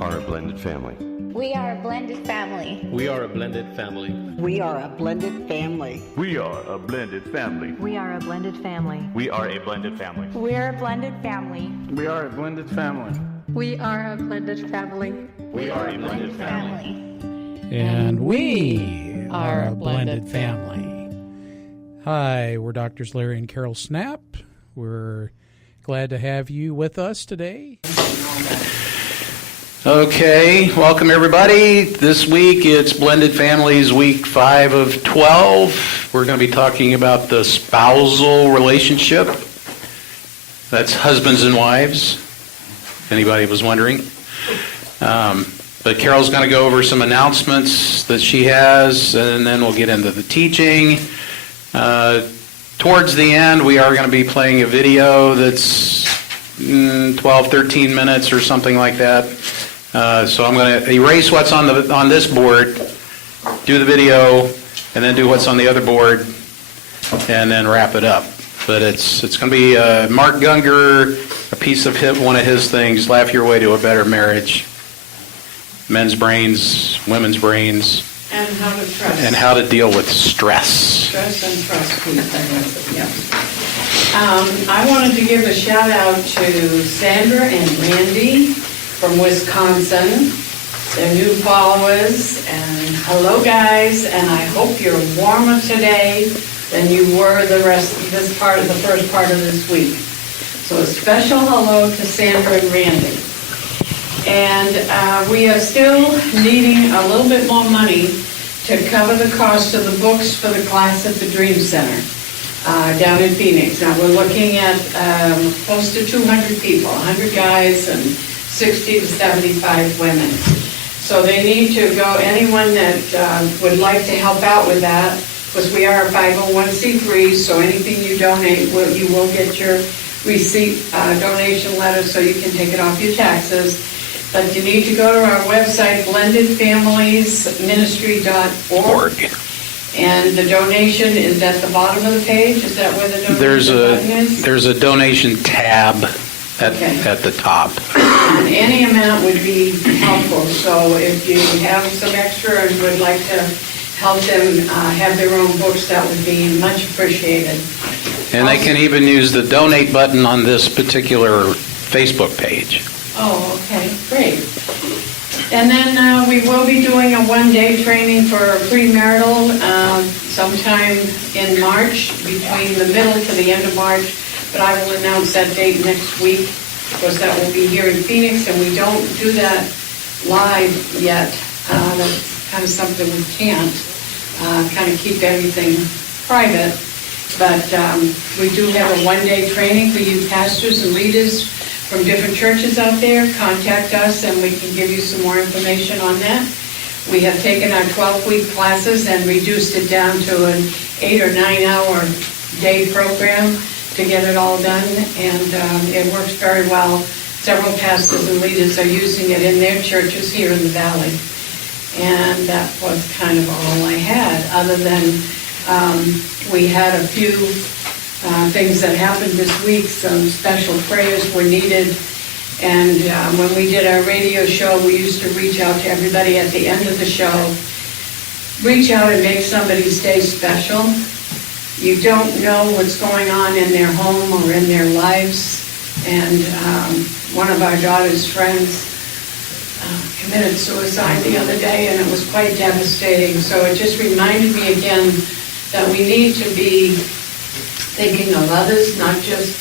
are a blended family. We are a blended family. We are a blended family. We are a blended family. We are a blended family. We are a blended family. We are a blended family. We're a blended family. We are a blended family. We are a blended family. We are a blended family. And we are a blended family. Hi, we're Doctors Larry and Carol Snap. We're glad to have you with us today. Okay, welcome everybody. This week it's Blended Families Week 5 of 12. We're going to be talking about the spousal relationship. That's husbands and wives, if anybody was wondering. But Carol's going to go over some announcements that she has, and then we'll get into the teaching. Towards the end, we are going to be playing a video that's 12, 13 minutes or something like that. So I'm going to erase what's on this board, do the video, and then do what's on the other board, and then wrap it up. But it's going to be Mark Gungor, a piece of one of his things, Laugh Your Way to a Better Marriage, men's brains, women's brains, and how to trust. And how to deal with stress. Stress and trust, please. Yeah. I wanted to give a shout out to Sandra and Randy from Wisconsin. They're new followers, and hello guys, and I hope you're warmer today than you were the first part of this week. So a special hello to Sandra and Randy. And we are still needing a little bit more money to cover the cost of the books for the class at the Dream Center down in Phoenix. Now we're looking at close to 200 people, 100 guys and 60 to 75 women. So they need to go, anyone that would like to help out with that, because we are a 501c3, so anything you donate, you will get your receipt donation letter so you can take it off your taxes. But you need to go to our website, blendedfamiliesministry.org. And the donation is at the bottom of the page. Is that where the donation button is? There's a donation tab at the top. And any amount would be helpful. So if you have some extra and would like to help them have their own books, that would be much appreciated. And they can even use the donate button on this particular Facebook page. Oh, okay, great. And then we will be doing a one-day training for premarital sometime in March, between the middle to the end of March, but I will announce that date next week. Of course, that will be here in Phoenix, and we don't do that live yet. That's kind of something we can't, kind of keep everything private. But we do have a one-day training for you pastors and leaders from different churches out there. Contact us and we can give you some more information on that. We have taken our 12-week classes and reduced it down to an 8 or 9 hour day program to get it all done, and it works very well. Several pastors and leaders are using it in their churches here in the Valley. And that was kind of all I had, other than we had a few things that happened this week. Some special prayers were needed, and when we did our radio show, we used to reach out to everybody at the end of the show. Reach out and make somebody's day special. You don't know what's going on in their home or in their lives, and one of our daughter's friends committed suicide the other day, and it was quite devastating. So it just reminded me again that we need to be thinking of others, not just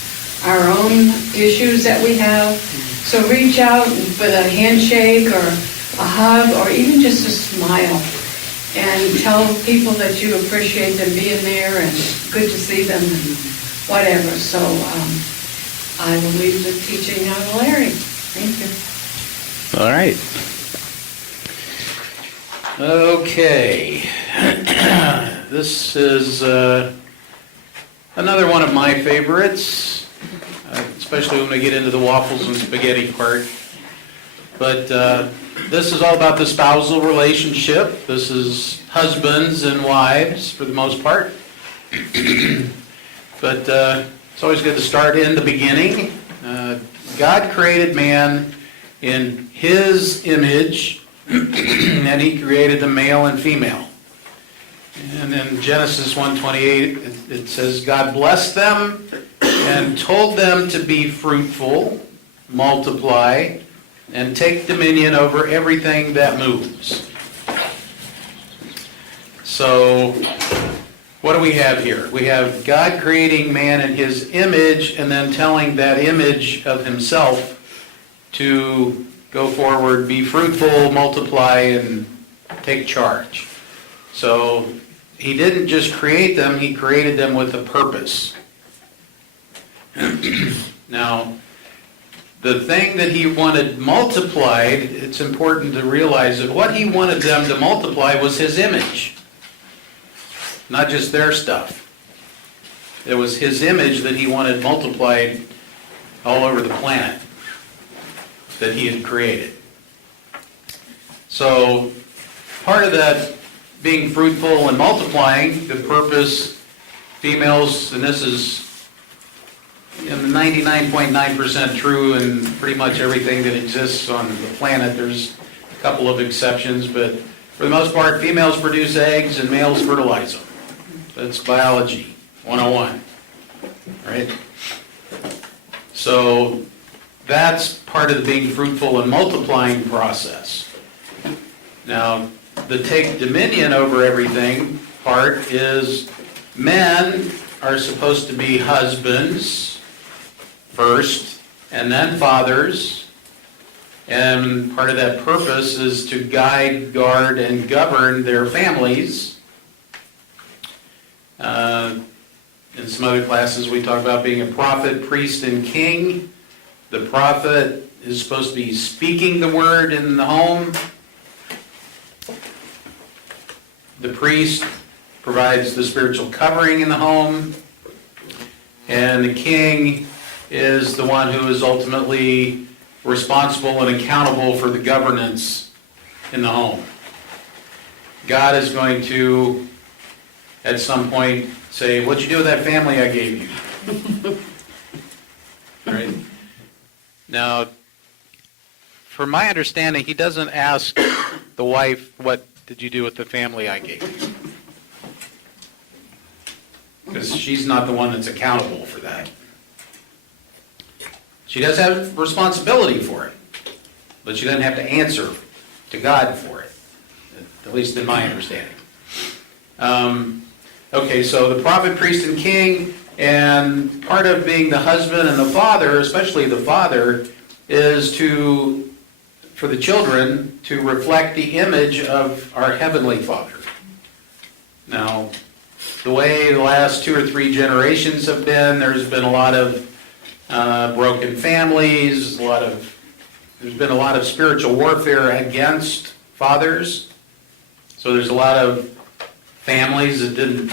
our own issues that we have. So reach out with a handshake or a hug or even just a smile, and tell people that you appreciate them being there and good to see them and whatever. So I will leave the teaching now to Larry. Thank you. All right. Okay. This is another one of my favorites, especially when we get into the waffles and spaghetti part. But this is all about the spousal relationship. This is husbands and wives for the most part. But it's always good to start in the beginning. God created man in his image, and he created them male and female. And in Genesis 1:28, it says, God blessed them and told them to be fruitful, multiply, and take dominion over everything that moves. So, what do we have here? We have God creating man in his image and then telling that image of himself to go forward, be fruitful, multiply, and take charge. So, he didn't just create them, he created them with a purpose. Now, the thing that he wanted multiplied, it's important to realize that what he wanted them to multiply was his image, not just their stuff. It was his image that he wanted multiplied all over the planet that he had created. So, part of that being fruitful and multiplying, the purpose, females, and this is 99.9% true in pretty much everything that exists on the planet. There's a couple of exceptions, but for the most part, females produce eggs and males fertilize them. That's biology 101, right? So that's part of the being fruitful and multiplying process. Now, the take dominion over everything part is men are supposed to be husbands first, and then fathers. And part of that purpose is to guide, guard, and govern their families. In some other classes, we talk about being a prophet, priest, and king. The prophet is supposed to be speaking the word in the home. The priest provides the spiritual covering in the home. And the king is the one who is ultimately responsible and accountable for the governance in the home. God is going to, at some point, say, what'd you do with that family I gave you? Right? Now, from my understanding, he doesn't ask the wife, what did you do with the family I gave you? Because she's not the one that's accountable for that. She does have responsibility for it, but she doesn't have to answer to God for it, at least in my understanding. Okay, so the prophet, priest, and king, and part of being the husband and the father, especially the father, is for the children to reflect the image of our Heavenly Father. Now, the way the last 2 or 3 generations have been, there's been a lot of broken families, there's been a lot of spiritual warfare against fathers. So there's a lot of families that didn't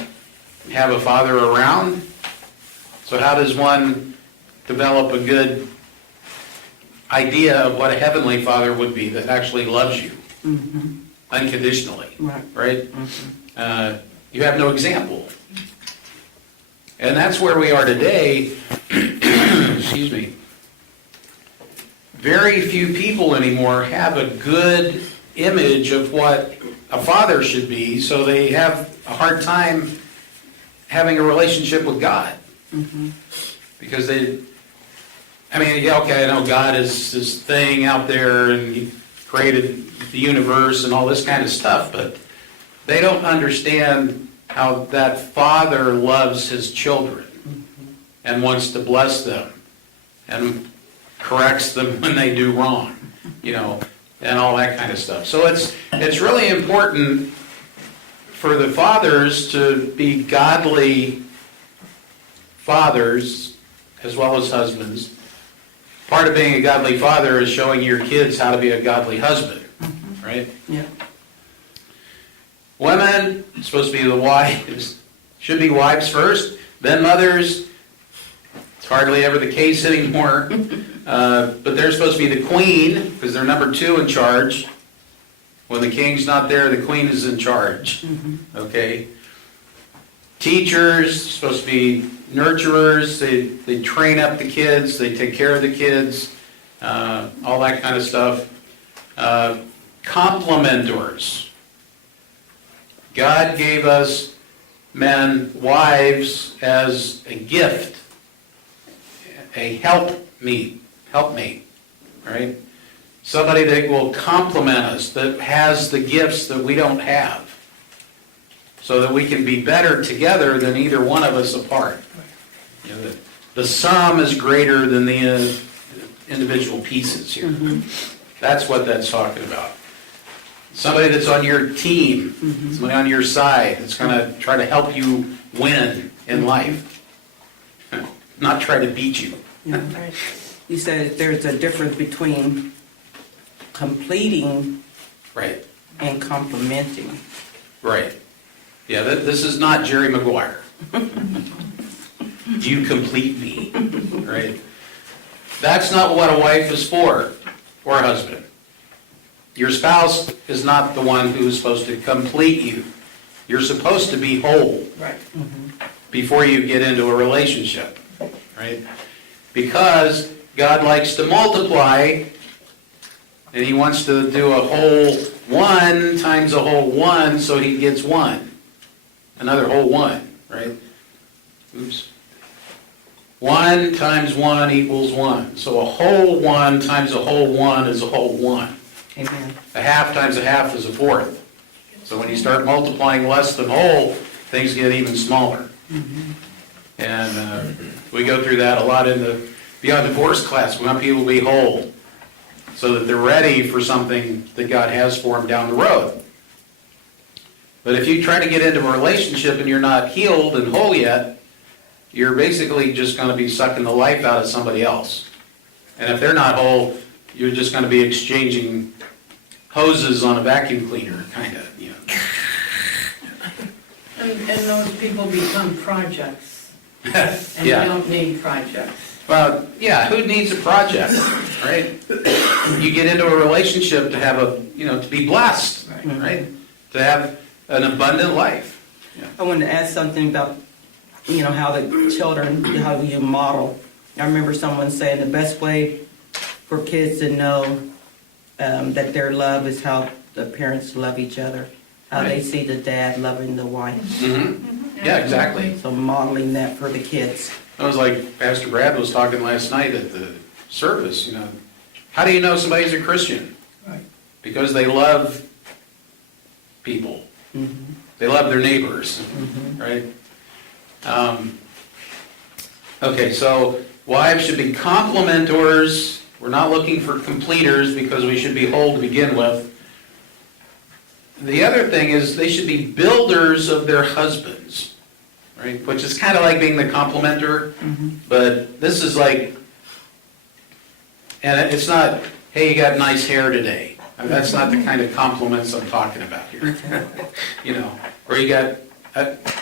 have a father around. So how does one develop a good idea of what a heavenly father would be that actually loves you unconditionally, right? You have no example. And that's where we are today. Excuse me. Very few people anymore have a good image of what a father should be, so they have a hard time having a relationship with God. Because I know God is this thing out there and He created the universe and all this kind of stuff, but they don't understand how that father loves his children and wants to bless them and corrects them when they do wrong, and all that kind of stuff. So it's really important for the fathers to be godly fathers as well as husbands. Part of being a godly father is showing your kids how to be a godly husband, right? Yeah. Women, supposed to be the wives, should be wives first, then mothers. It's hardly ever the case anymore. But they're supposed to be the queen, because they're number 2 in charge. When the king's not there, the queen is in charge. Okay? Teachers, supposed to be nurturers. They train up the kids. They take care of the kids. all that kind of stuff. Complementors. God gave us men, wives, as a gift, a helpmate, right? Somebody that will complement us, that has the gifts that we don't have, so that we can be better together than either one of us apart. You know, the sum is greater than the individual pieces here. That's what that's talking about. Somebody that's on your team, somebody on your side, that's going to try to help you win in life, not try to beat you. You said there's a difference between completing Right, and complementing. right. Yeah, this is not Jerry Maguire. You complete me, right? That's not what a wife is for, or a husband. Your spouse is not the one who's supposed to complete you. You're supposed to be whole Right. before you get into a relationship, right? Because God likes to multiply, and He wants to do a whole 1 times a whole 1, so He gets 1. Another whole 1, right? Oops. 1 times 1 equals 1. So a whole 1 times a whole 1 is a whole 1. Amen. A half times a half is a fourth. So when you start multiplying less than whole, things get even smaller. And we go through that a lot in the Beyond Divorce class. We want people to be whole so that they're ready for something that God has for them down the road. But if you try to get into a relationship and you're not healed and whole yet, you're basically just going to be sucking the life out of somebody else. And if they're not whole, you're just going to be exchanging hoses on a vacuum cleaner, kind of, you know. And those people become projects, and you Yeah. don't need projects. Well, yeah, who needs a project, right? You get into a relationship to have to be blessed, right? To have an abundant life. I wanted to ask something about, how the children, how you model. I remember someone saying the best way for kids to know that their love is how the parents love each other, how they see the dad loving the wife. Mm-hmm. Yeah, exactly. So modeling that for the kids. It was like Pastor Brad was talking last night at the service, How do you know somebody's a Christian? Right. Because they love people. They love their neighbors, right? Okay, so wives should be complementors. We're not looking for completers because we should be whole to begin with. The other thing is they should be builders of their husbands, right? Which is kind of like being the complementer, but this is like, and it's not, hey, you got nice hair today. I mean, that's not the kind of compliments I'm talking about here. Or you got,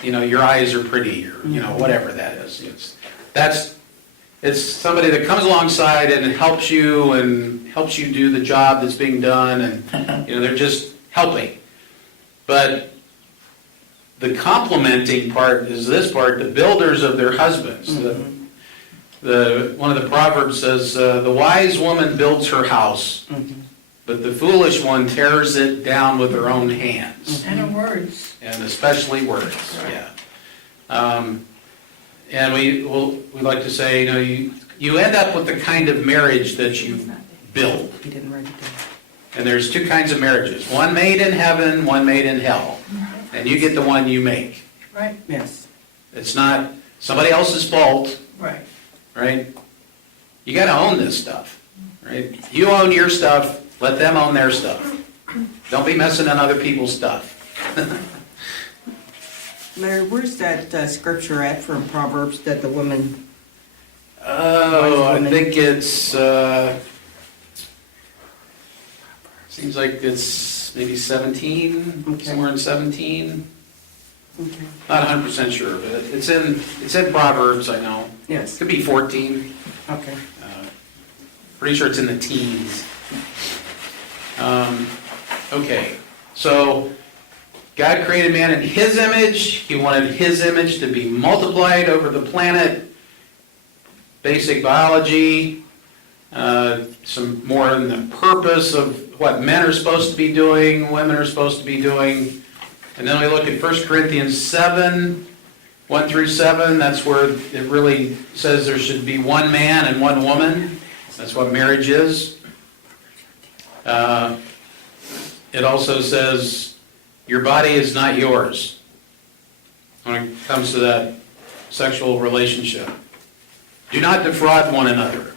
your eyes are pretty, or, whatever that is. It's somebody that comes alongside and helps you do the job that's being done, and, they're just helping. But the complementing part is this part, the builders of their husbands. One of the Proverbs says, the wise woman builds her house, but the foolish one tears it down with her own hands. And her words. And especially words, yeah. And we like to say, you end up with the kind of marriage that you build. He didn't write it down. And there's 2 kinds of marriages, one made in heaven, one made in hell. And you get the one you make. Right. Yes. It's not somebody else's fault, Right. right? You got to own this stuff, right? You own your stuff, let them own their stuff. Don't be messing in other people's stuff. Larry, where's that scripture at from Proverbs that the woman... Oh, I think it's, seems like it's maybe 17, Okay. somewhere in 17. Okay. Not 100% sure, but it's in Proverbs, I know. Yes. Could be 14. Okay. Pretty sure it's in the teens. Okay, so God created man in His image. He wanted His image to be multiplied over the planet. Basic biology. some more in the purpose of what men are supposed to be doing, women are supposed to be doing. And then we look at 1 Corinthians 7, 1 through 7. That's where it really says there should be one man and one woman. That's what marriage is. It also says your body is not yours when it comes to that sexual relationship. Do not defraud one another.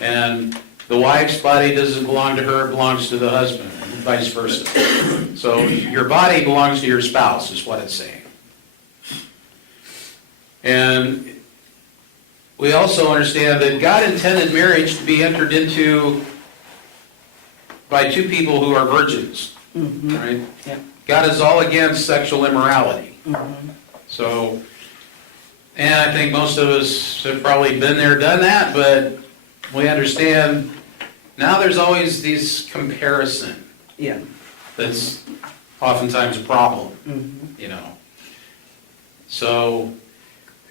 And the wife's body doesn't belong to her, it belongs to the husband, and vice versa. So your body belongs to your spouse, is what it's saying. And we also understand that God intended marriage to be entered into by two people who are virgins, right? Yeah. God is all against sexual immorality. So, and I think most of us have probably been there, done that, but we understand now there's always this comparison Yeah. that's oftentimes a problem, you know. So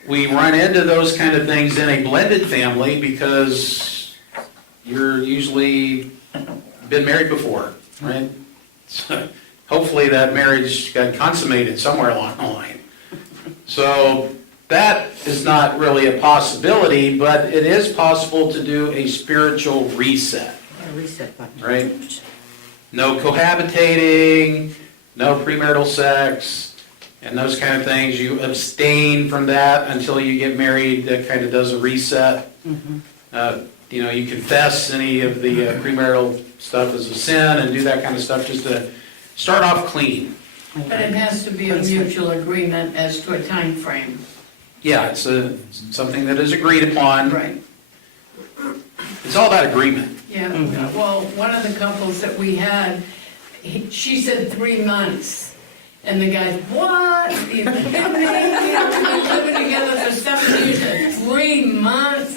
we run into those kind of things in a blended family because you're usually been married before, right? So hopefully that marriage got consummated somewhere along the line. So that is not really a possibility, but it is possible to do a spiritual reset, A reset button. right? No cohabitating, no premarital sex, and those kind of things. You abstain from that until you get married. That kind of does a reset. You know, you confess any of the premarital stuff as a sin and do that kind of stuff just to start off clean. But it has to be a mutual agreement as to a time frame. Yeah, it's something that is agreed upon. Right. It's all about agreement. Yeah, well, one of the couples that we had, she said 3 months. And the guy, what? You kidding me? We've been living together for 7 years and 3 months.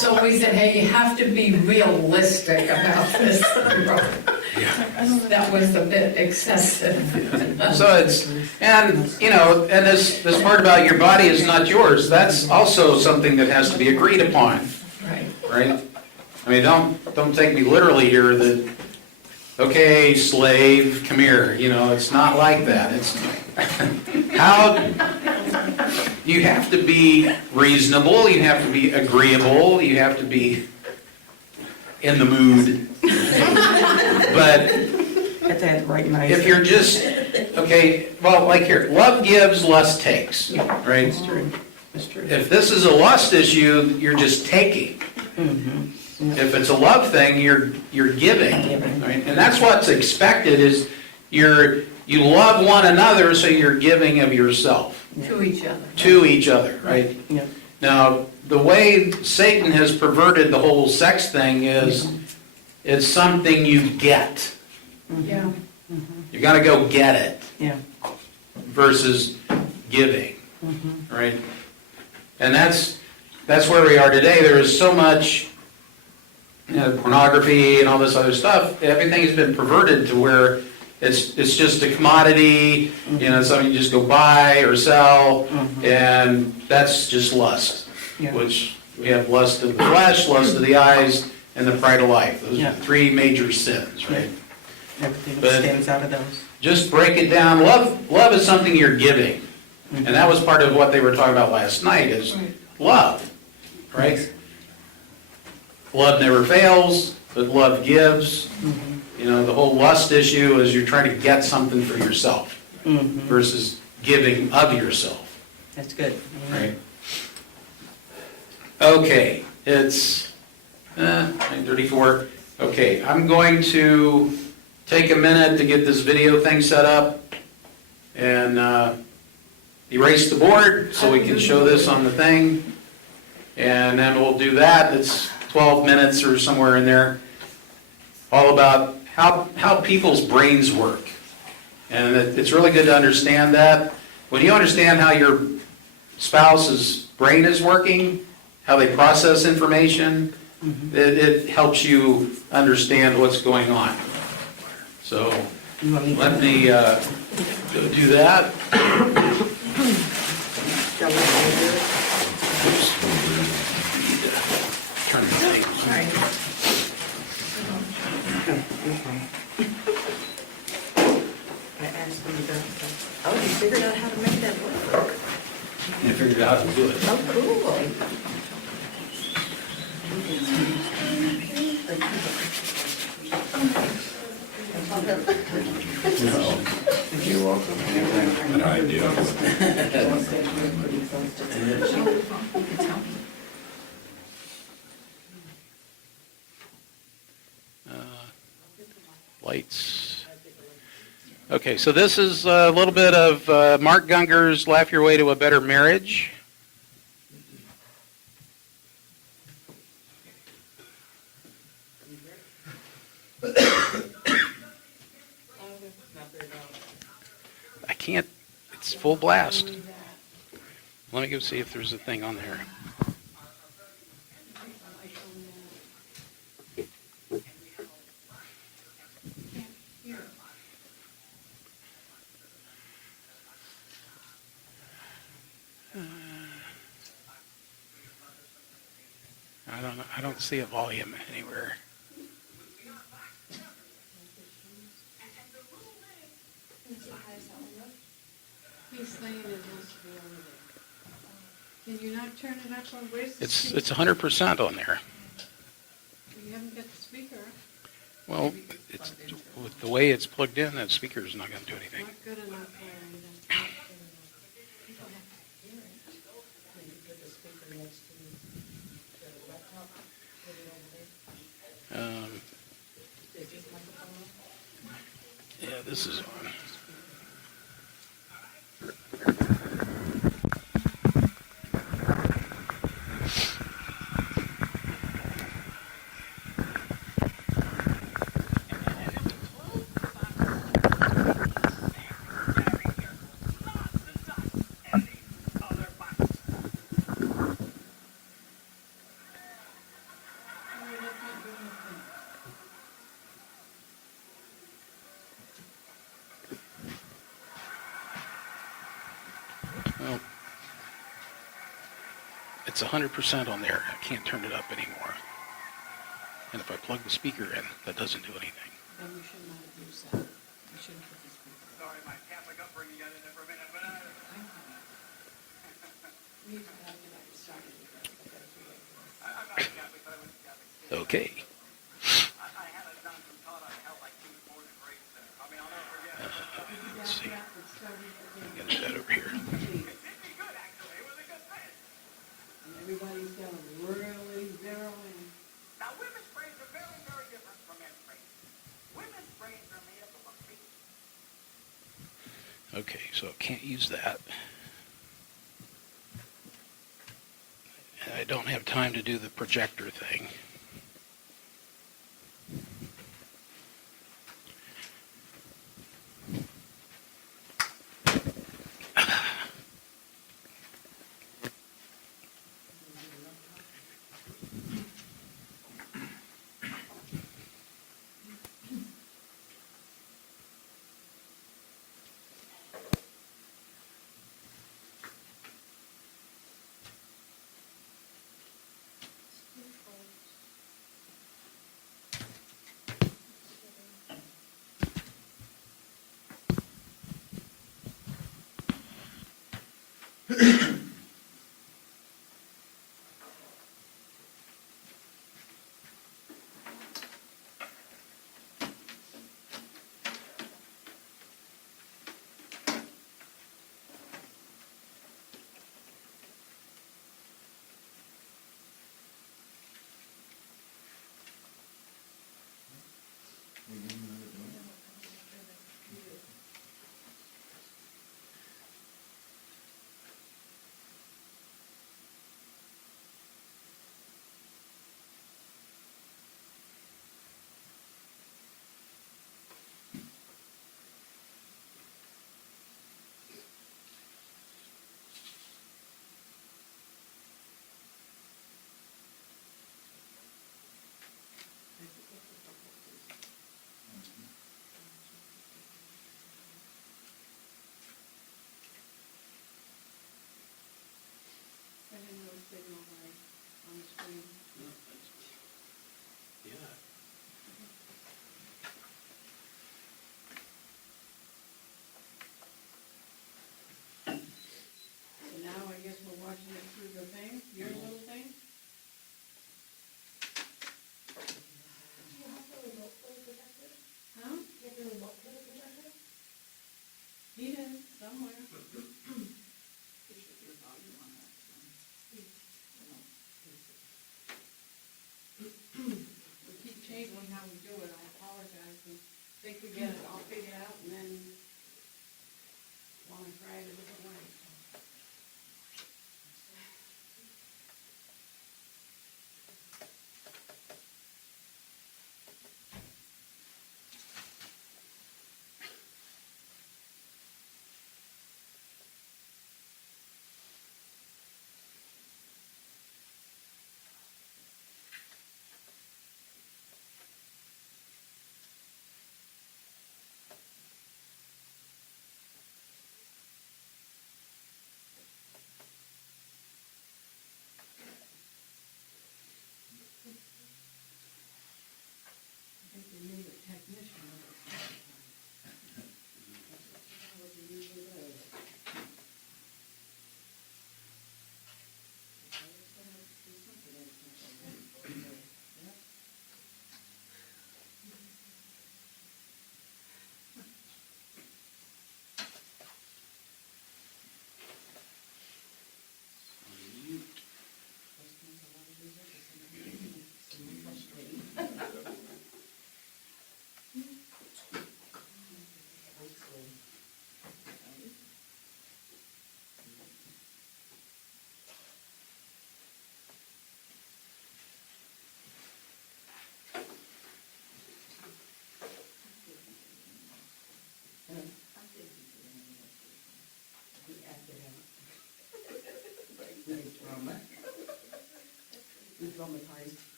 So we said, hey, you have to be realistic about this. That was a bit excessive. So it's, and, you know, and this part about your body is not yours, that's also something that has to be agreed upon, Right. right? I mean, don't take me literally here that, okay, slave, come here, you know, it's not like that. It's how, you have to be reasonable, you have to be agreeable, you have to be in the mood. But At that right nice. if you're just, okay, well, like here, love gives, lust takes, right? That's true. That's true. If this is a lust issue, you're just taking. If it's a love thing, you're giving, right? And that's what's expected is you love one another, so you're giving of yourself To each other. to each other, right? Yeah. Now, the way Satan has perverted the whole sex thing is it's something you get. Yeah. You got to go get it Yeah. versus giving, right? And that's where we are today. There is so much, you know, pornography and all this other stuff. Everything has been perverted to where it's just a commodity, you know, something you just go buy or sell, and that's just lust. Yeah. Which we have lust of the flesh, lust of the eyes, and the pride of life. Those Yeah. are the three major sins, right? Everything But- that stems out of those. Just break it down. Love is something you're giving. And that was part of what they were talking about last night is love, right? Love never fails, but love gives. You know, the whole lust issue is you're trying to get something for yourself versus giving of yourself, That's good. right? Okay, it's 9:34. Okay, I'm going to take a minute to get this video thing set up and erase the board so we can show this on the thing. And then we'll do that. It's 12 minutes or somewhere in there. All about how people's brains work. And it's really good to understand that. When you understand how your spouse's brain is working, how they process information, it helps you understand what's going on. So You want me to- let me go do that. Shall we do it? Oops. Turn it I asked them about that. Oh, you figured out how to make that work. You figured out how to do it. Oh, cool. You're welcome. Anything. I do. Lights. Okay, so this is a little bit of Mark Gunger's Laugh Your Way to a Better Marriage. I can't, it's full blast. Let me go see if there's a thing on there. I don't see a volume anywhere. He's saying it has to be over there. Can you not turn it up on, where's the It's speaker? 100% on there. You haven't got the speaker. Well, it's with the way it's plugged in, that speaker is not going to do anything. Not good enough, Larry. That's not good enough. People have to hear it. Maybe put the speaker next to the laptop, put it over there. Is this microphone on? Yeah, this is on. Well, it's 100% on there. I can't turn it up anymore. And if I plug the speaker in, that doesn't do anything. Then you should not have used that. You shouldn't put the speaker. Sorry, my Catholic upbringing got in there for a minute, but We need to have it up, started with that, but that's ridiculous. I'm not Catholic, but I was Catholic. Okay. I had a Johnson taught I held like two board and grades there. I mean, I'll never forget. Let's see. Back it started again. Get that over here. It did me good, actually. It was a good thing. And everybody's got to really zero in. Now, women's brains are very, very different from men's brains. Women's brains are made up of a big. Okay, so I can't use that. And I don't have time to do the projector thing.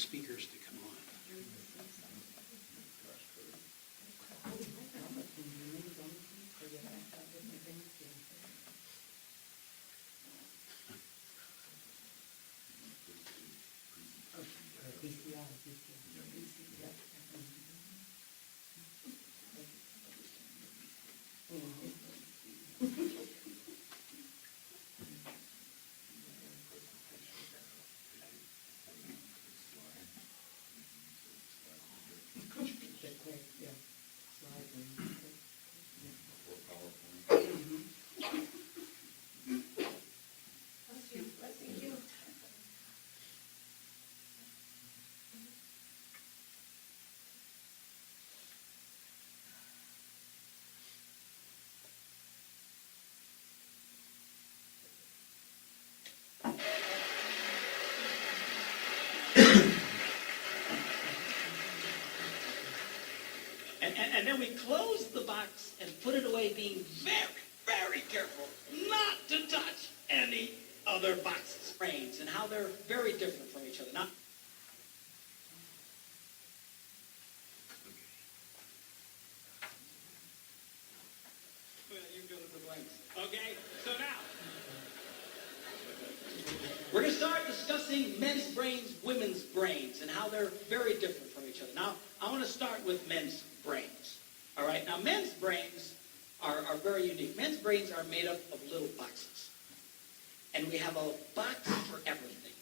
speakers to come on. And then we close the box and put it away, being very, very careful not to touch any other boxes. Brains and how they're very different from each other. Now, well, you fill in the blanks. Okay, so now we're going to start discussing men's brains, women's brains, and how they're very different from each other. Now, I want to start with men's brains. All right, now men's brains are very unique. Men's brains are made up of little boxes. And we have a box for everything.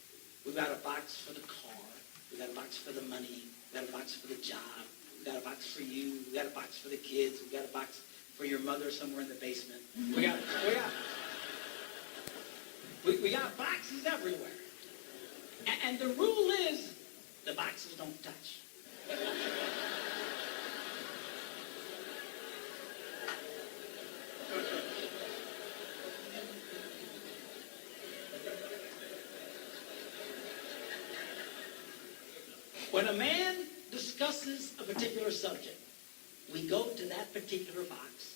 We've got a box for the car. We've got a box for the money. We've got a box for the job. We've got a box for you. We've got a box for the kids. We've got a box for your mother somewhere in the basement. We got boxes everywhere. And the rule is the boxes don't touch. When a man discusses a particular subject, we go to that particular box,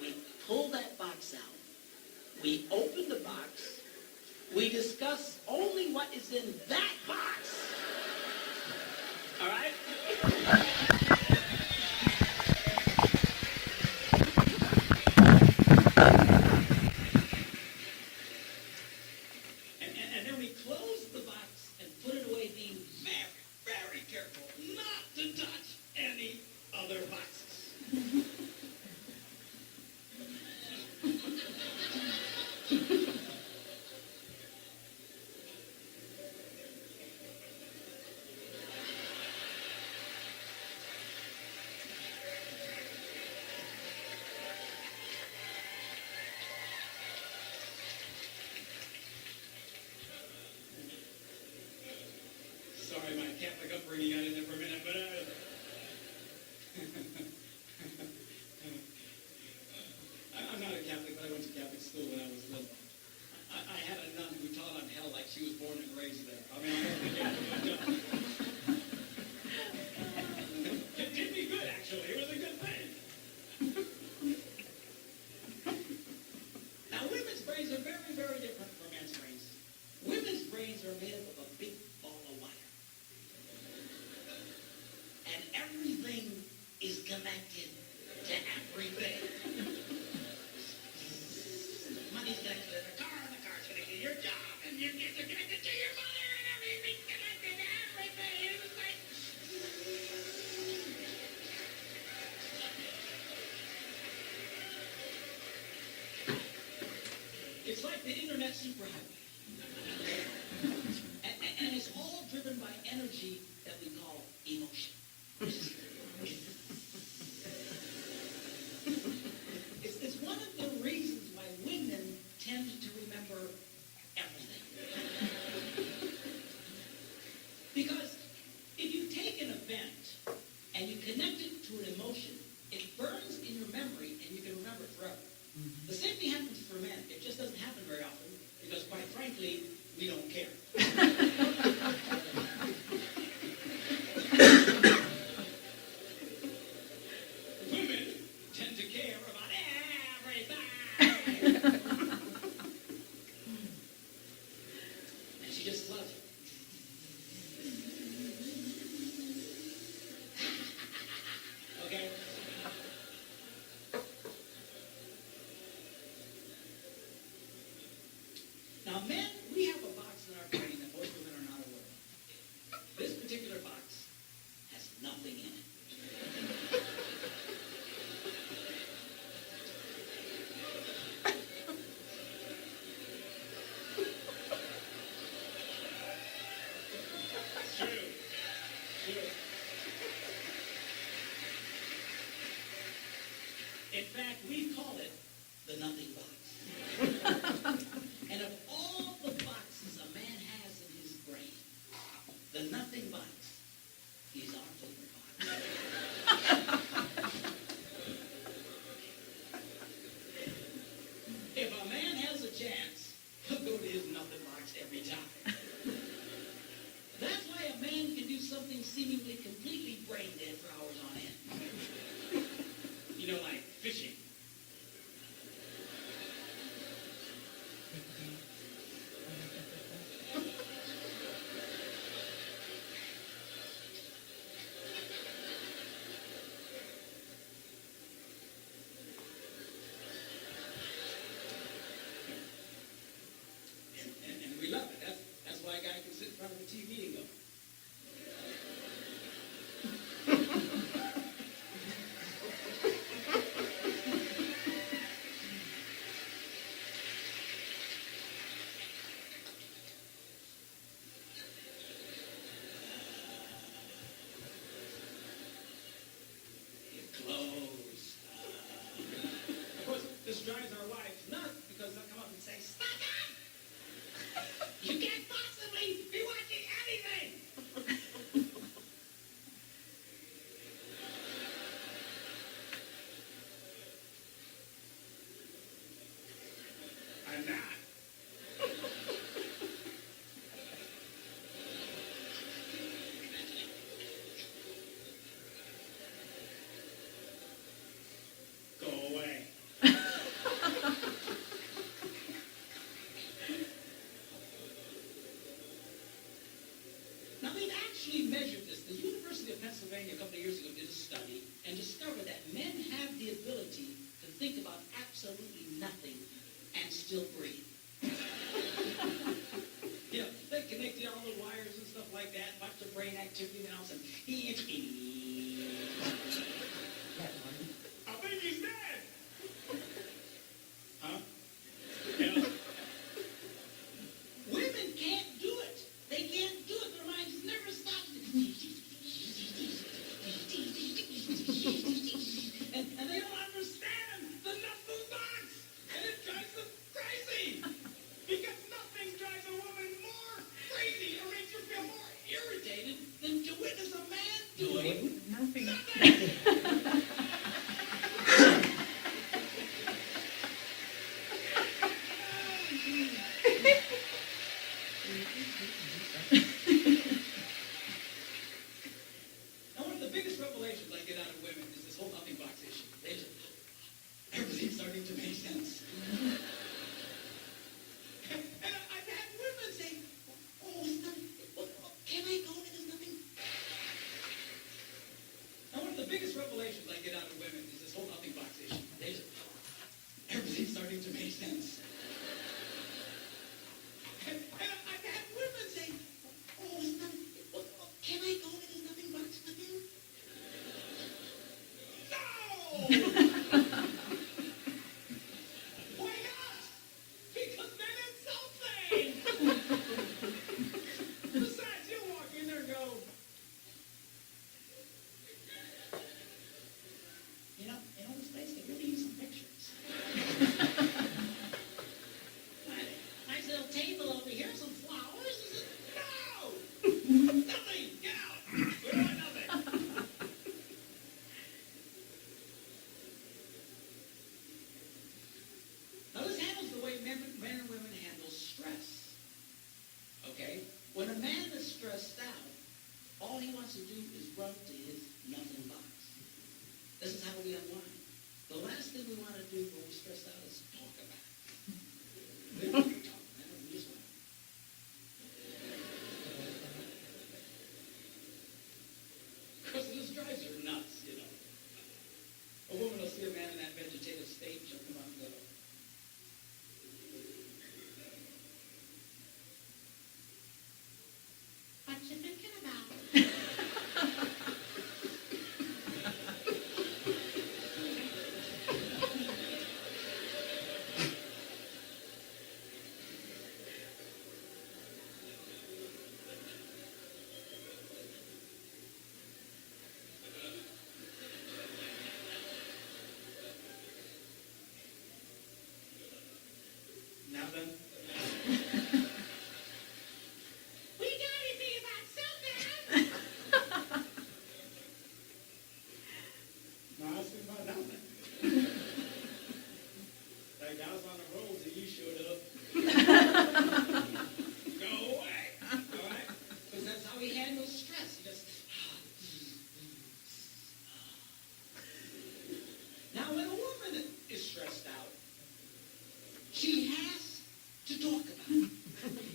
we pull that box out, we open the box, we discuss only what is in that box. All right? And then we close the box and put it away, being very, very careful not to touch any other boxes. Sorry, my Catholic upbringing got in there for a minute, but I'm not a Catholic, but I went to Catholic school when I was little. I had a nun who taught on hell like she was born and raised there. I mean, it did me good, actually. It was a good thing. Now, women's brains are very, very different from men's brains. Women's brains are made up of a big ball of wire. And everything is connected to everything. Money's connected to the car's connected to your job, and your kids are connected to your mother, and everything's connected to everything. It's like the internet superhighway. And it's all driven by energy that we call emotion. It's one of the reasons why women tend to remember everything. Because if you take an event and you connect it to an emotion, it burns in your memory and you can remember it forever. The same thing happens for men. It just doesn't happen very often because, quite frankly, we don't care. Now, men, we have a box in our brain that most women are not aware of. This particular box has nothing in it. In fact, we call it the nothing box. And of all the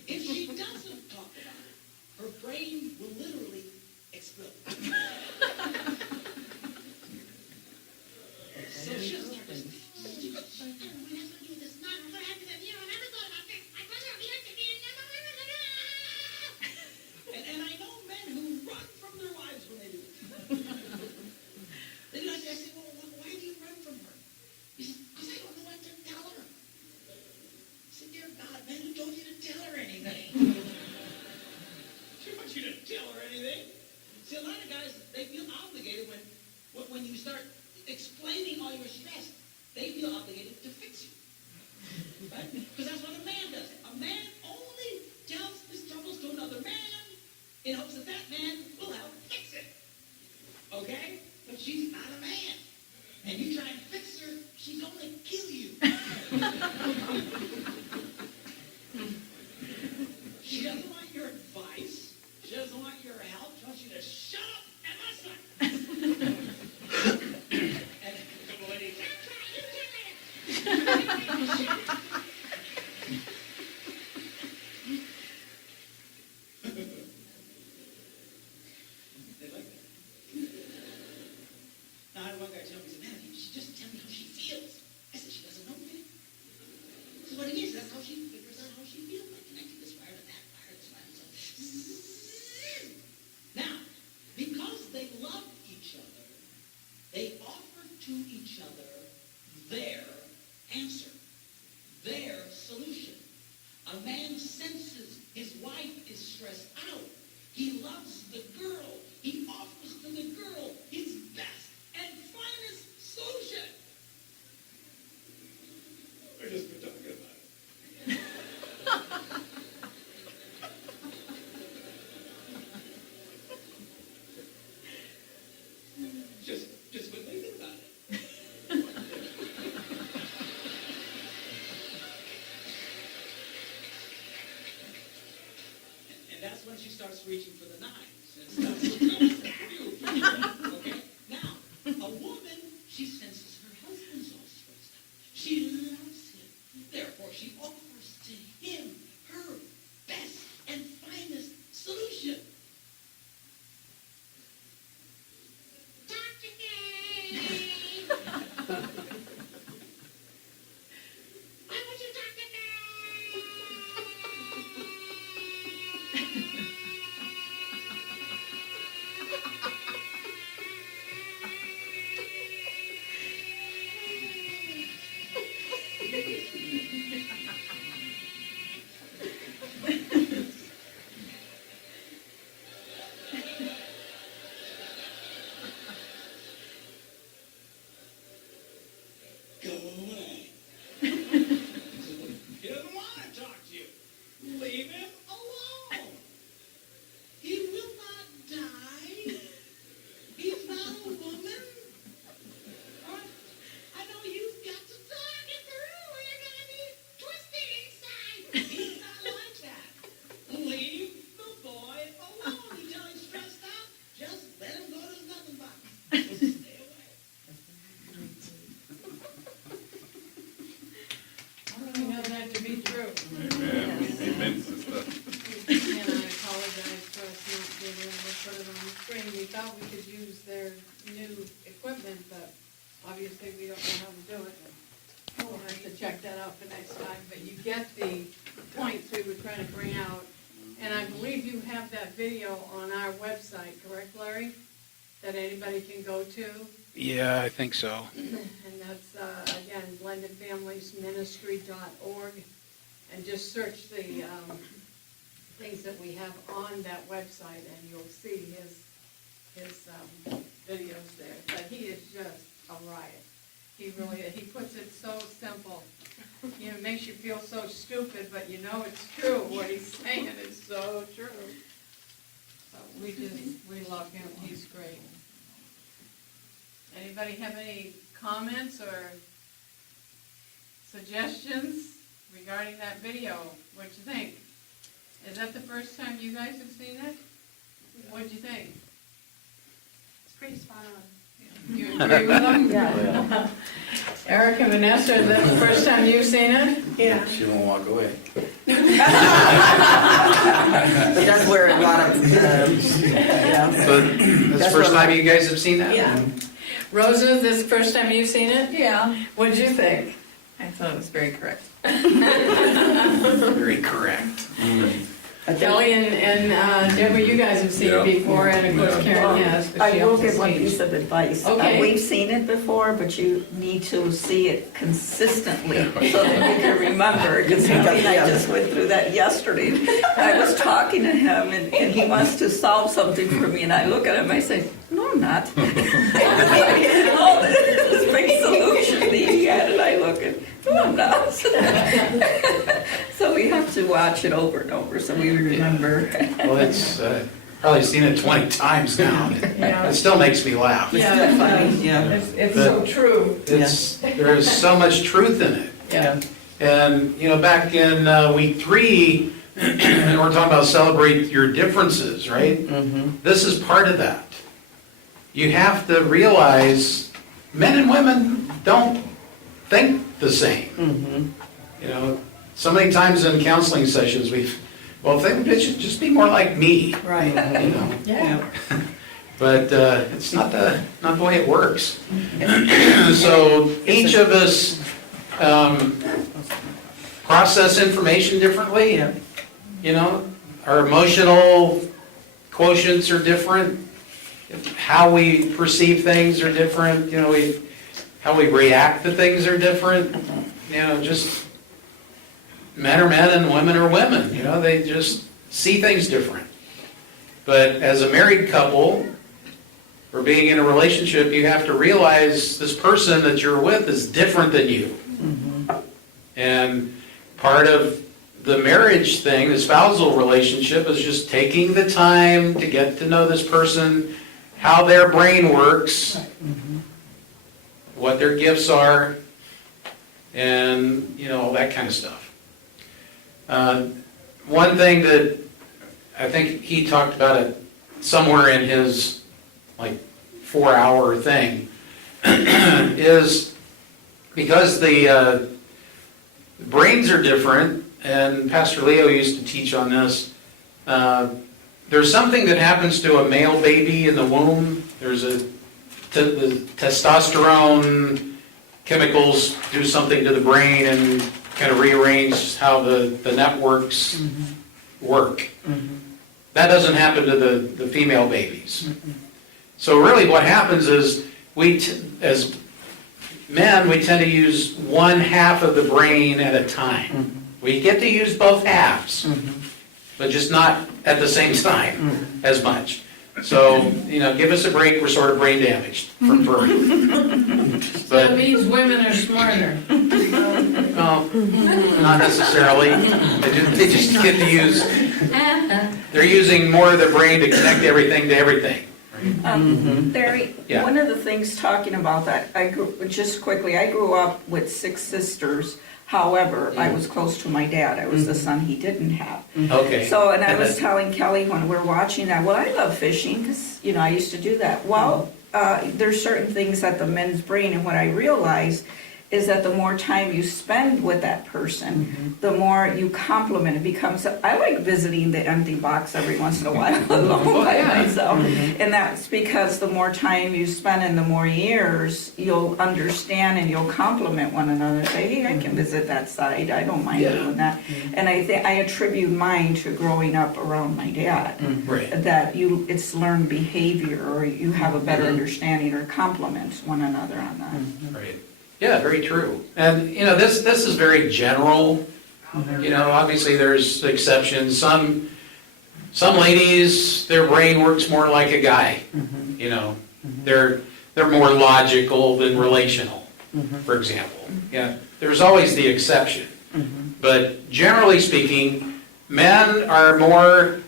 If she doesn't talk about it, her brain will literally explode. So she'll start to and I know men who run from their wives when they do it. They do it, I say, well, why do you run from her? He says, because I don't know what to tell her. I said, dear God, man, who told you to tell her anything? She wants you to tell her anything. See, a lot of guys, they feel obligated when you start explaining all your stress, they feel obligated to fix you. Right? Because that's what a man does. A man only tells his troubles to another man in hopes that that man will help fix it. Okay? But she's not a man. And you try and fix her, she's going to kill you. She doesn't want your advice. She doesn't want your help. She wants you to shut up and listen. And a couple ladies, they like that. Now, I had one guy tell me, he said, man, she just tell me how she feels. I said, she doesn't know me. So what it is, that's how she figures out how she feels. Like connecting this wire to that wire, this wire, so. Now, because they love each other, they offer to each other their answer, their solution. A man senses his wife is stressed out. He loves the girl. He offers to the girl his best and finest solution. We're just been talking about it. Just been thinking about it. And that's when she starts reaching for the knives and stuff. Okay? Now, a woman, she senses her husband's all stressed out. She loves him. Therefore, she offers to him her best and finest solution. Dr. Dave! I want you, Dr. Go away. He doesn't want to talk to you. Leave him alone. He will not die. He's not a woman. All right? I know you've got to talk it through or you're going to be twisted inside. He's not like that. Leave the boy alone. You tell him stressed out, just let him go to his nothing box. Just stay away. I know that to be true. Amen, sister. And I apologize for us not being able to put it on the screen. We thought we could use their new equipment, but obviously we don't know how to do it. We'll have to check that out for next time, but you get the points we were trying to bring out. And I believe you have that video on our website, correct, Larry? That anybody can go to? Yeah, I think so. And that's, again, blendedfamiliesministry.org. And just search the things that we have on that website, and you'll see his videos there. But he is just a riot. He really, he puts it so simple. You know, it makes you feel so stupid, but you know it's true. What he's saying is so true. So we love him. He's great. Anybody have any comments or suggestions regarding that video? What'd you think? Is that the first time you guys have seen it? What'd you think? It's pretty spot on. You agree with them? Yeah. Eric and Vanessa, is that the first time you've seen it? Yeah. She won't walk away. But that's where a lot of, yeah. But that's the first time you guys have seen that? Yeah. Rosa, this is the first time you've seen it? Yeah. What did you think? I thought it was very correct. Very correct. Kelly and Deborah, you guys have seen it Yeah. before, and of course Karen has. but I she will hasn't give one seen it. piece of advice. Okay. We've seen it before, but you need to see it consistently so that you can remember. Because I just went through that yesterday. I was talking to him, and he wants to solve something for me, and I look at him, I say, no, I'm not. All this big solution that he had, and I look at, no, I'm not. So we have to watch it over and over so we remember. Well, it's probably seen it 20 times now. Yeah. It still makes me laugh. Yeah, Funny, yeah. it's so true. There is so much truth in it. Yeah. And, back in week 3, and we're talking about celebrate your differences, right? Mm-hmm. This is part of that. You have to realize men and women don't think the same. Mm-hmm. So many times in counseling sessions, if they should just be more like me, Right. Yeah. But it's not the way it works. So each of us process information differently. Yeah. Our emotional quotients are different. How we perceive things are different. How we react to things are different. Just men are men and women are women. They just see things different. But as a married couple, or being in a relationship, you have to realize this person that you're with is different than you. Mm-hmm. And part of the marriage thing, the spousal relationship, is just taking the time to get to know this person, how their brain works, what their gifts are, and all that kind of stuff. One thing that I think he talked about it somewhere in his 4-hour thing is because the brains are different, and Pastor Leo used to teach on this. There's something that happens to a male baby in the womb. There's the testosterone chemicals do something to the brain and kind of rearrange how the networks work. That doesn't happen to the female babies. So really what happens is as men, we tend to use one half of the brain at a time. We get to use both halves, but just not at the same time as much. So, give us a break, we're sort of brain damaged from birth. That means women are smarter. Well, not necessarily. They just get to use, they're using more of their brain to connect everything to everything. Barry, Yeah. one of the things talking about that, I grew up with 6 sisters. However, I was close to my dad. I was the son he didn't have. Okay. So, and I was telling Kelly when we're watching that, well, I love fishing because, I used to do that. Well, there's certain things at the men's brain, and what I realized is that the more time you spend with that person, the more you compliment. It becomes, I like visiting the empty box every once in a while alone by myself. And that's because the more time you spend and the more years, you'll understand and you'll compliment one another. Say, hey, I can visit that site. I don't mind doing that. And I think I attribute mine to growing up around my dad. Right. That it's learned behavior, or you have a better understanding, or compliment one another on that. Right. Yeah, very true. And, this is very general. Obviously there's exceptions. Some ladies, their brain works more like a guy. They're more logical than relational, for example. Yeah, there's always the exception. But generally speaking, men are more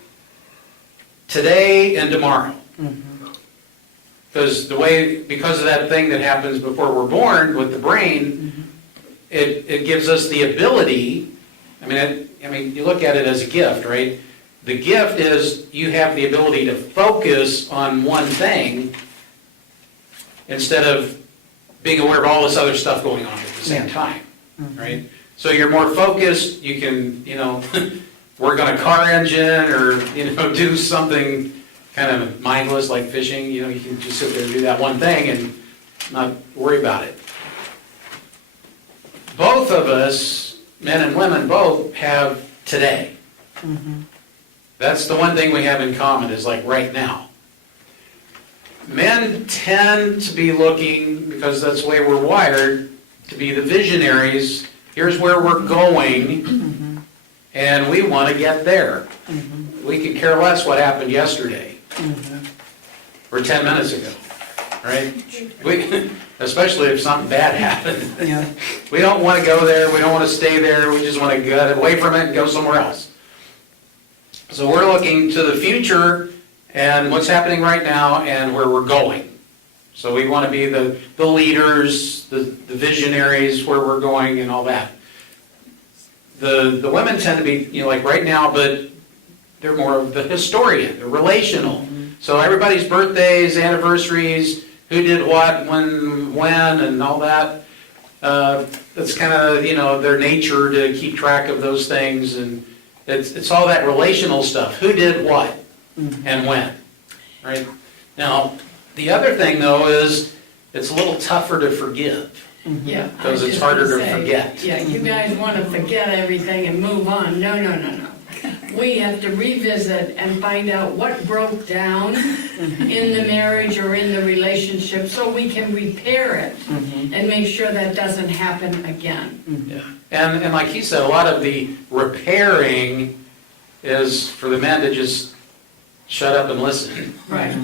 today and tomorrow. Because of that thing that happens before we're born with the brain, it gives us the ability. I mean, you look at it as a gift, right? The gift is you have the ability to focus on one thing instead of being aware of all this other stuff going on at the same time, right? So you're more focused, you can, work on a car engine or, do something kind of mindless like fishing, you can just sit there and do that one thing and not worry about it. Both of us, men and women both, have today. That's the one thing we have in common is like right now. Men tend to be looking, because that's the way we're wired, to be the visionaries. Here's where we're going, and we want to get there. We could care less what happened yesterday or 10 minutes ago, right? Especially if something bad happened. Yeah. We don't want to go there. We don't want to stay there. We just want to get away from it and go somewhere else. So we're looking to the future and what's happening right now and where we're going. So we want to be the leaders, the visionaries, where we're going and all that. The women tend to be, like right now, but they're more of the historian, the relational. So everybody's birthdays, anniversaries, who did what, when, and all that. That's kind of, their nature to keep track of those things. And it's all that relational stuff. Who did what and when, right? Now, the other thing, though, is it's a little tougher to forgive. Yeah. Because it's harder to forget. Yeah, you guys want to forget everything and move on. No. We have to revisit and find out what broke down in the marriage or in the relationship so we can repair it and make sure that doesn't happen again. Yeah. And like he said, a lot of the repairing is for the men to just shut up and listen. Right.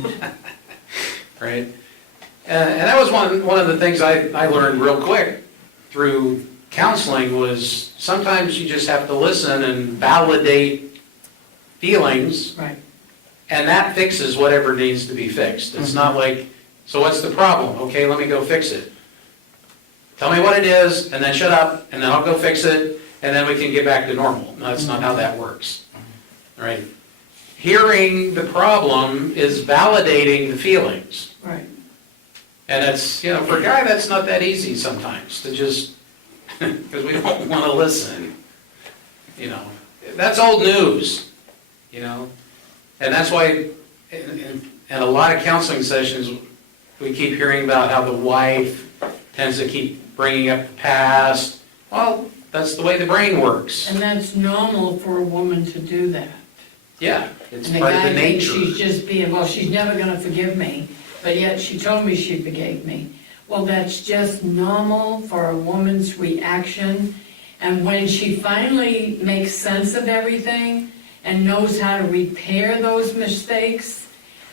Right? And that was one of the things I learned real quick through counseling was sometimes you just have to listen and validate feelings, Right. and that fixes whatever needs to be fixed. It's not like, so what's the problem? Okay, let me go fix it. Tell me what it is, and then shut up, and then I'll go fix it, and then we can get back to normal. No, that's not how that works. Right? Hearing the problem is validating the feelings. Right. And it's, for a guy, that's not that easy sometimes to just, because we don't want to listen. That's old news, And that's why, in a lot of counseling sessions, we keep hearing about how the wife tends to keep bringing up the past. Well, that's the way the brain works. And that's normal for a woman to do that. Yeah, it's And the part of guy the thinks nature. she's just being, well, she's never going to forgive me, but yet she told me she forgave me. Well, that's just normal for a woman's reaction. And when she finally makes sense of everything and knows how to repair those mistakes,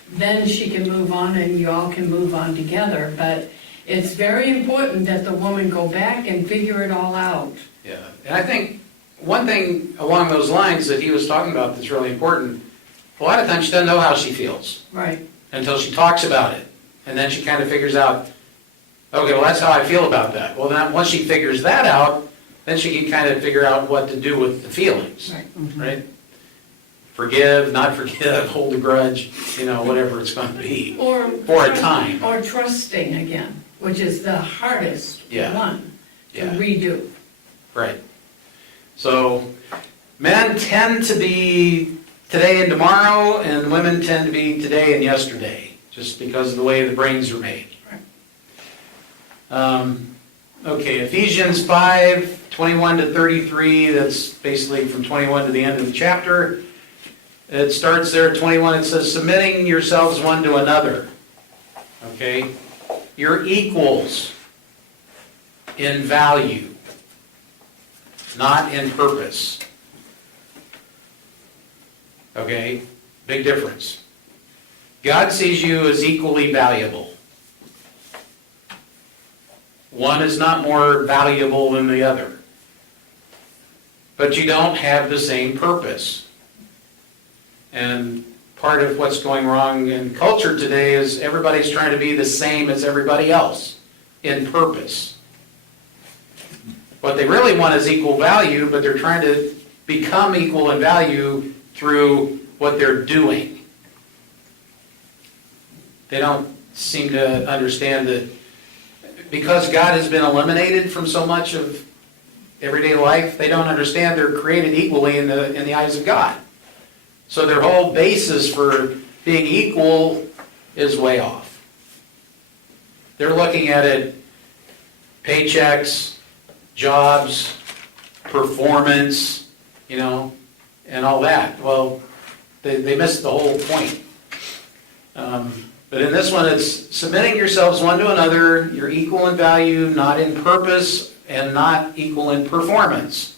then she can move on and you all can move on together. But it's very important that the woman go back and figure it all out. Yeah, and I think one thing along those lines that he was talking about that's really important, a lot of times she doesn't know how she feels Right. until she talks about it. And then she kind of figures out, okay, well, that's how I feel about that. Well, then once she figures that out, then she can kind of figure out what to do with the feelings, right? Forgive, not forgive, hold a grudge, whatever it's going to be, Or for a time. Or trusting again, which is the hardest one to Yeah. redo. Right. So men tend to be today and tomorrow, and women tend to be today and yesterday, just because of the way the brains are made. Okay, Ephesians 5:21 to 33, that's basically from 21 to the end of the chapter. It starts there at 21, it says, submitting yourselves one to another. Okay? You're equals in value, not in purpose. Okay? Big difference. God sees you as equally valuable. One is not more valuable than the other. But you don't have the same purpose. And part of what's going wrong in culture today is everybody's trying to be the same as everybody else in purpose. What they really want is equal value, but they're trying to become equal in value through what they're doing. They don't seem to understand that because God has been eliminated from so much of everyday life, they don't understand they're created equally in the eyes of God. So their whole basis for being equal is way off. They're looking at it, paychecks, jobs, performance, and all that. Well, they missed the whole point. But in this one, it's submitting yourselves one to another. You're equal in value, not in purpose, and not equal in performance.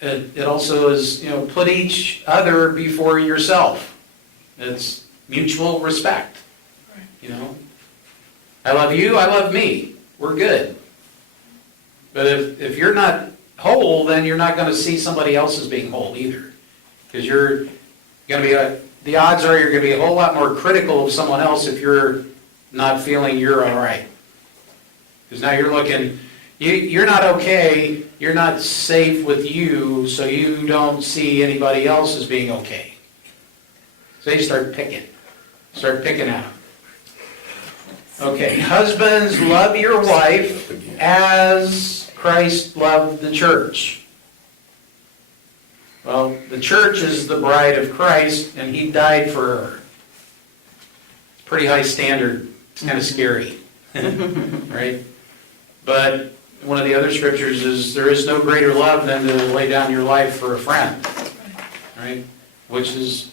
It also is, put each other before yourself. It's mutual respect. I love you, I love me. We're good. But if you're not whole, then you're not going to see somebody else as being whole either. Because you're going to be the odds are you're going to be a whole lot more critical of someone else if you're not feeling you're all right. Because now you're looking, you're not okay, you're not safe with you, so you don't see anybody else as being okay. So you start picking at them. Okay, husbands, love your wife as Christ loved the church. Well, the church is the bride of Christ, and he died for her. Pretty high standard. It's kind of scary, right? But one of the other scriptures is, there is no greater love than to lay down your life for a friend, right? Which is,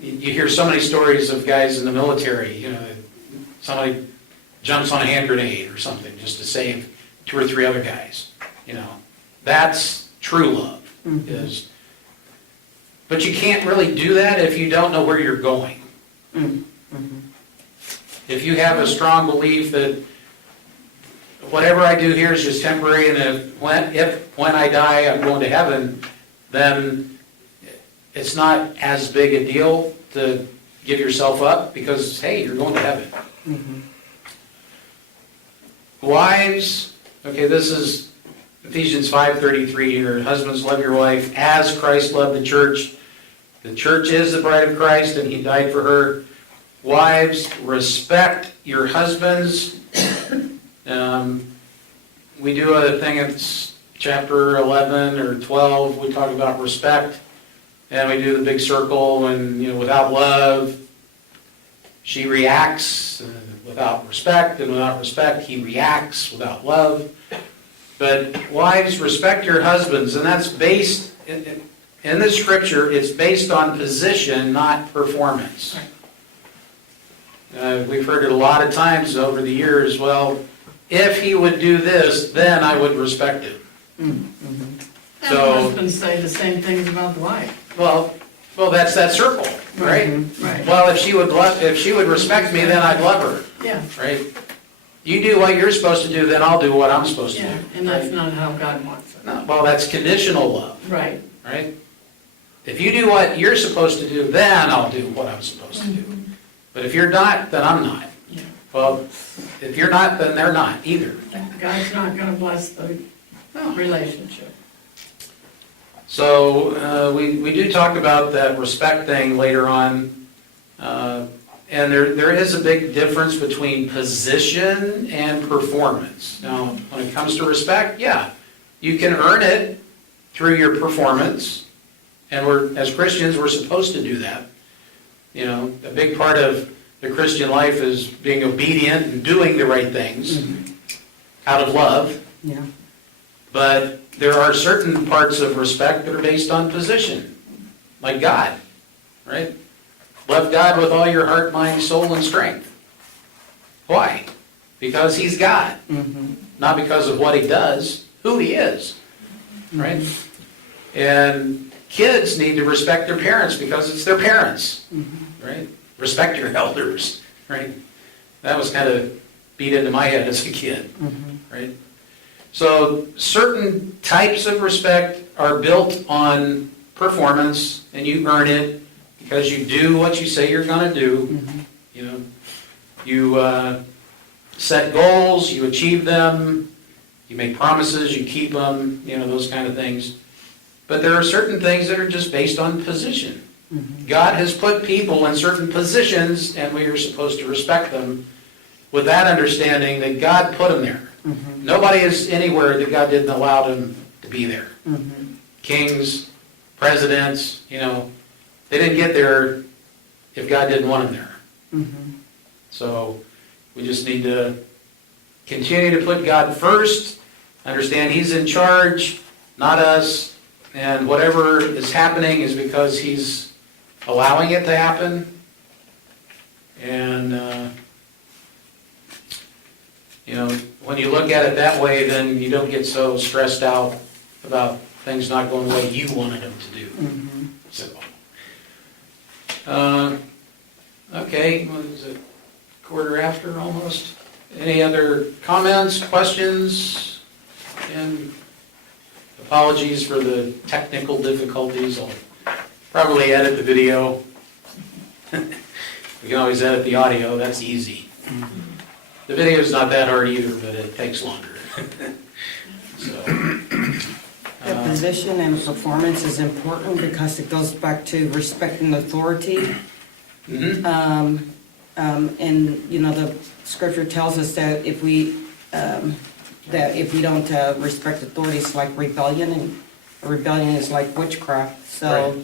you hear so many stories of guys in the military, somebody jumps on a hand grenade or something just to save 2 or 3 other guys. That's true love. Is, but you can't really do that if you don't know where you're going. If you have a strong belief that whatever I do here is just temporary, and when I die I'm going to heaven, then it's not as big a deal to give yourself up, because hey, you're going to heaven. Wives, okay, this is Ephesians 5:33 here. Husbands, love your wife as Christ loved the church. The church is the bride of Christ, and he died for her. Wives, respect your husbands. We do a thing in chapter 11 or 12. We talk about respect, and we do the big circle. And without love, she reacts. Without respect, and without respect, he reacts. Without love. But wives, respect your husbands, and that's based, in the scripture, it's based on position, not performance. We've heard it a lot of times over the years, well, if he would do this, then I would respect him. And husbands say the same things about the wife. Well, that's that circle, right? Right. Well, if she would respect me, then I'd love her. Yeah. Right? You do what you're supposed to do, then I'll do what I'm supposed to do. And that's not how God wants it. No, well, that's conditional love. Right. Right? If you do what you're supposed to do, then I'll do what I'm supposed to do. But if you're not, then I'm not. Yeah. Well, if you're not, then they're not either. God's not going to bless the relationship. So we do talk about that respect thing later on. And there is a big difference between position and performance. Now, when it comes to respect, yeah, you can earn it through your performance. And as Christians, we're supposed to do that. A big part of the Christian life is being obedient and doing the right things out of love. Yeah. But there are certain parts of respect that are based on position, like God, right? Love God with all your heart, mind, soul, and strength. Why? Because he's God. Not because of what he does, who he is, right? And kids need to respect their parents because it's their parents, right? Respect your elders, right? That was kind of beat into my head as a kid, right? So certain types of respect are built on performance, and you earn it because you do what you say you're going to do. You set goals, you achieve them, you make promises, you keep them, those kind of things. But there are certain things that are just based on position. God has put people in certain positions, and we are supposed to respect them with that understanding that God put them there. Nobody is anywhere that God didn't allow them to be there. Mm-hmm. Kings, presidents, they didn't get there if God didn't want them there. Mm-hmm. So we just need to continue to put God first, understand He's in charge, not us, and whatever is happening is because He's allowing it to happen. And, when you look at it that way, then you don't get so stressed out about things not going the way you wanted them to do. Mm-hmm. So, okay, what is it, quarter after almost? Any other comments, questions? And apologies for the technical difficulties. I'll probably edit the video. We can always edit the audio, that's easy. The video's not that hard either, but it takes longer. So, The position and performance is important because it goes back to respecting authority. mhm. And, the scripture tells us that if we don't respect authority, it's like rebellion, and rebellion is like witchcraft. So,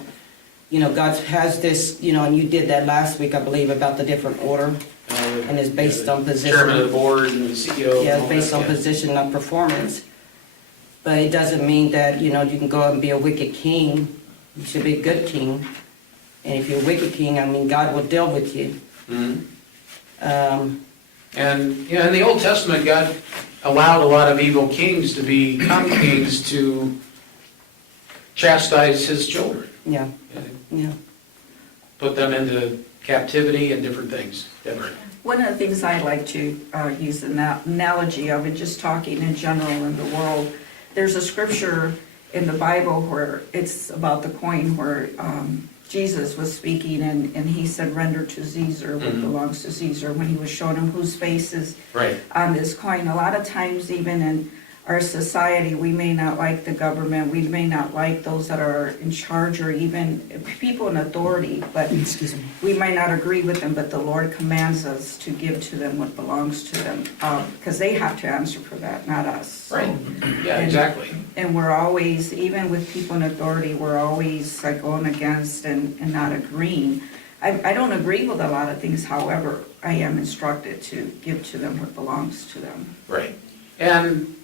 God has this, and you did that last week, I believe, about the different order, and it's based on position. Chairman of the board and the CEO. Yeah, and it's all based that, on yeah. position, not performance. But it doesn't mean that, you can go out and be a wicked king. You should be a good king. And if you're a wicked king, God will deal with you. Mhm. Um, And, in the Old Testament, God allowed a lot of evil kings to become kings to chastise His children. yeah, yeah. Put them into captivity and different things. Deborah. One of the things I like to use an analogy of, and just talking in general in the world, there's a scripture in the Bible where it's about the coin where Jesus was speaking and he said, render to Caesar what Mhm. belongs to Caesar, when he was showing him whose face is Right. on this coin. A lot of times, even in our society, we may not like the government, we may not like those that are in charge or even people in authority, but Excuse me. we might not agree with them, but the Lord commands us to give to them what belongs to them, because they have to answer for that, not us. So- Right. Yeah, exactly. And we're always, even with people in authority, we're always like going against and not agreeing. I don't agree with a lot of things, however, I am instructed to give to them what belongs to them. Right. And,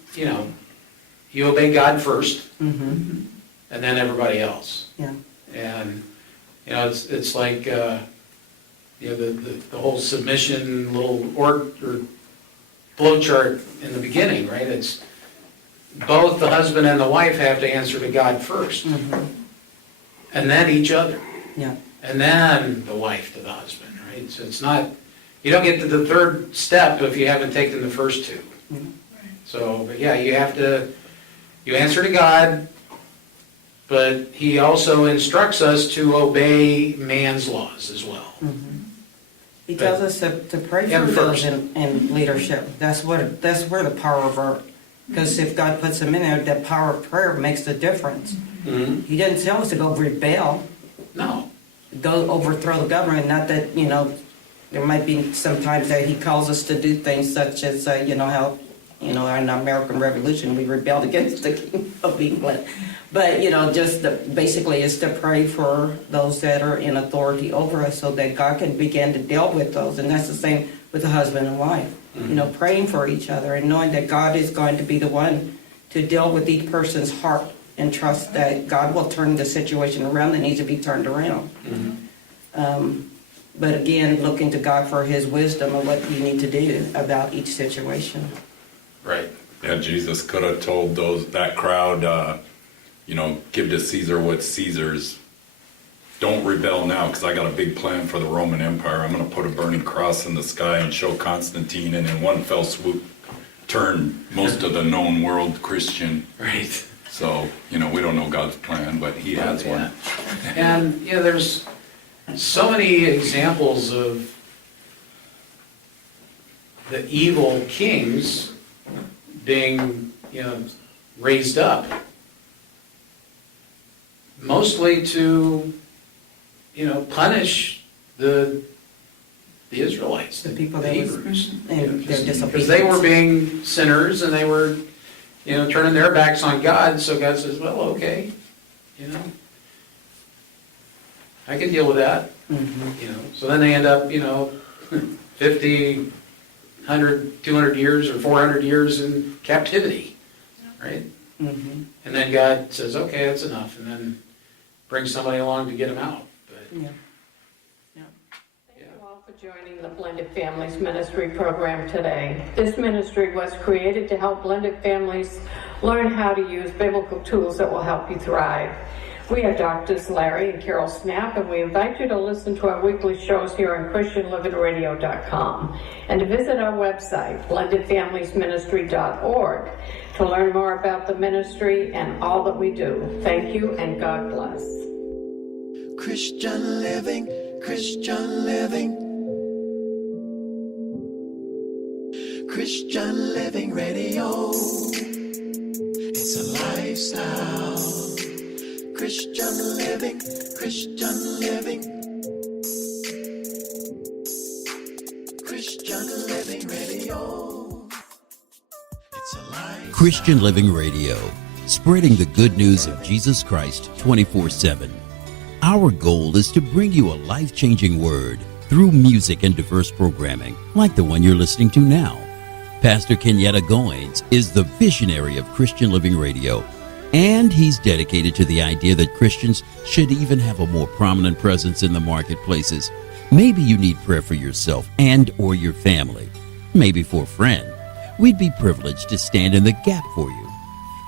you obey God first, Mm-hmm, and then everybody else. yeah. And, it's like, the whole submission little or flow chart in the beginning, right? It's both the husband and the wife have to answer to God first, Mm-hmm, and then each other, yeah. and then the wife to the husband, right? So it's not, you don't get to the third step if you haven't taken the first two. Mhm. So, but yeah, you answer to God, but He also instructs us to obey man's laws as well. Mhm. He tells us to pray Him for those first. in leadership. That's where the power of our, because if God puts them in there, that power of prayer makes the difference. Mhm. He didn't tell us to go rebel, No, go overthrow the government. Not that, there might be some times that He calls us to do things such as, how, in the American Revolution, we rebelled against the King of England. But, basically is to pray for those that are in authority over us so that God can begin to deal with those. And that's the same with the husband and wife. Praying for each other and knowing that God is going to be the one to deal with each person's heart and trust that God will turn the situation around that needs to be turned around. But again, looking to God for His wisdom of what you need to do about each situation. right. Yeah, Jesus could have told that crowd, give to Caesar what's Caesar's. Don't rebel now, because I got a big plan for the Roman Empire. I'm going to put a burning cross in the sky and show Constantine, and in one fell swoop, turn most of the known world Christian. Right. So, we don't know God's plan, but He has one. And, there's so many examples of the evil kings being, raised up. Mostly to, punish the the Israelites, The people the that was- Hebrews. and their Because disobedience. they were being sinners and they were, turning their backs on God, so God says, well, okay, I can deal with that. So then they end up, 50, 100, 200 years or 400 years in captivity, right? And then God says, okay, that's enough, and then brings somebody along to get them out. But Yeah. Thank you all for joining the Blended Families Ministry program today. This ministry was created to help blended families learn how to use biblical tools that will help you thrive. We are Doctors Larry and Carol Snap, and we invite you to listen to our weekly shows here on ChristianLivingRadio.com and to visit our website, blendedfamiliesministry.org, to learn more about the ministry and all that we do. Thank you, and God bless. Christian living, Christian living. Christian Living Radio. It's a lifestyle. Christian living, Christian living. Christian Living Radio. It's a lifestyle. Christian Living Radio, spreading the good news of Jesus Christ 24/7. Our goal is to bring you a life-changing word through music and diverse programming like the one you're listening to now. Pastor Kenyatta Goins is the visionary of Christian Living Radio, and he's dedicated to the idea that Christians should even have a more prominent presence in the marketplaces. Maybe you need prayer for yourself and or your family, maybe for a friend. We'd be privileged to stand in the gap for you.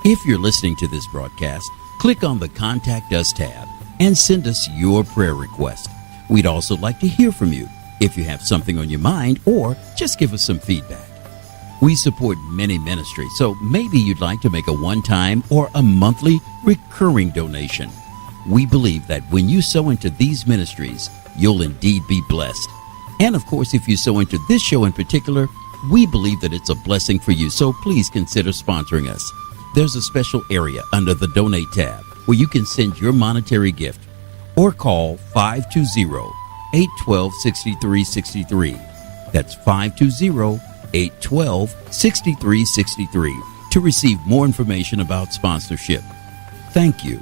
If you're listening to this broadcast, click on the Contact Us tab and send us your prayer request. We'd also like to hear from you if you have something on your mind or just give us some feedback. We support many ministries, so maybe you'd like to make a one-time or a monthly recurring donation. We believe that when you sow into these ministries, you'll indeed be blessed. And of course, if you sow into this show in particular, we believe that it's a blessing for you, so please consider sponsoring us. There's a special area under the Donate tab where you can send your monetary gift or call 520-812-6363. That's 520-812-6363 to receive more information about sponsorship. Thank you.